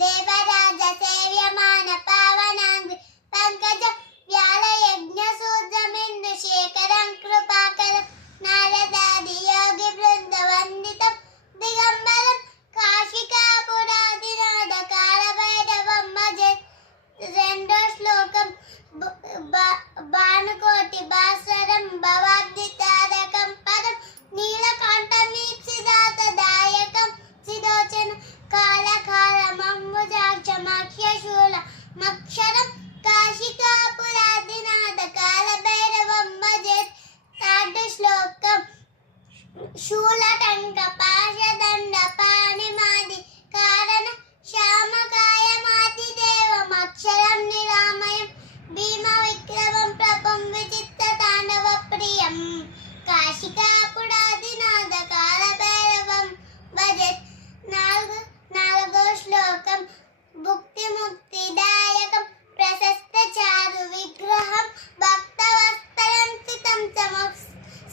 దేవరాజ సేవ్యమాన పావనాంగి పంకజ వ్యాల యజ్ఞ సూద్రమిందు శేఖరం కృపాకరం నారదాది యోగి బృంద వందితం దిగంబరం కాశికాపురాదినాథ కాలభైరవం మజత్. రెండో శ్లోకం భానుకోటి భాస్వరం భవాబ్ది తారకం పదం నీలకంఠమీప్సిదాత దాయకం సిదోచన కాలకాలమంబుజాక్షమాఖ్యశూల మక్షరం కాశికాపురాదినాథ కాలభైరవం భజేత్. థర్డ్ శ్లోకం శూలటంక పాశదండ పాణిమాది కారణ శ్యామకాయమాది దేవమక్షరం నిరామయం భీమ విక్రమం ప్రభం విచిత్త తాండవ ప్రియం కాశికాపురాదినాథ కాలభైరవం భజేత్. నాలుగో శ్లోకం భుక్తి ముక్తిదాయకం ప్రశస్త చారు విగ్రహం భక్తవత్సలం స్థితం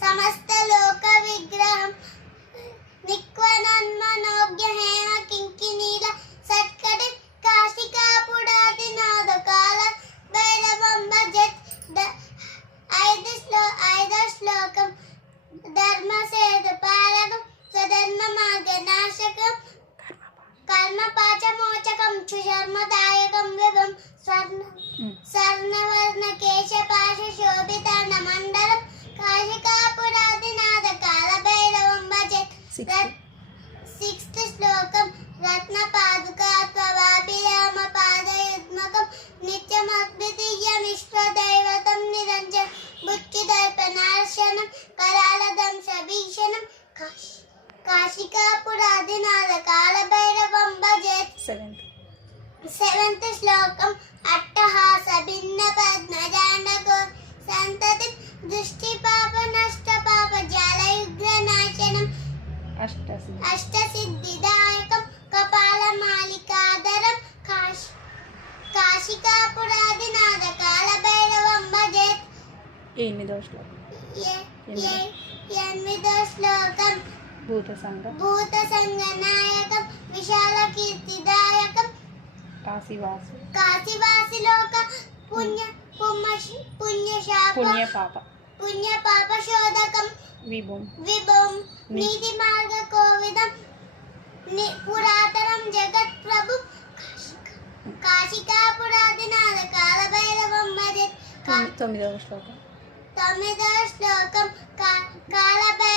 సమస్త లోక విగ్రహం నిక్వనన్మనోజ్ఞ హేమ కింకినీల సత్కటి కాశికాపురాదినాథ కాల భైరవం భజత్. ఐదో శ్లోకం ధర్మసేతు పాలకం స్వధర్మ మార్గ నాశకం కర్మపాచమోచకం క్షుశర్మదాయకం విభం స్వర్ణవర్ణ కేశపాశ శోభితాండ మండలం కాశికాపురాదినాథ కాలభైరవం భజత్. సిక్స్త్ శ్లోకం రత్న పాదుకాత్వాభిరామ పాదయుగ్మకం నిత్యమద్వితీయం విశ్వదైవతం నిరంజన బుద్ధిదర్పనాశనం కరాళదంశ భీషణం కాశికాపురాదినాథ కాలభైరవం భజేత్. సెవెంత్ శ్లోకం అట్టహాస భిన్న పద్మజాండగో సంతతి దృష్టి పాప నష్ట పాప జాలయుగ్ర నాశనం అష్టసిద్ధిదాయకం కపాలమాలికాధరం కాశికాపురాదినాథ కాలభైరవం భజేత్. ఎనిమిదో శ్లోకం భూత సంగ నాయకం విశాల కీర్తిదాయకం కాశీవాసి లోక పుణ్య పాప శోధకం విభం నీతి మార్గ కోవిదం పురాతనం జగత్ ప్రభు కాశికాపురాదినాథ కాలభైరవం భజేత్. తొమ్మిదవ శ్లోకం కాలభైరవ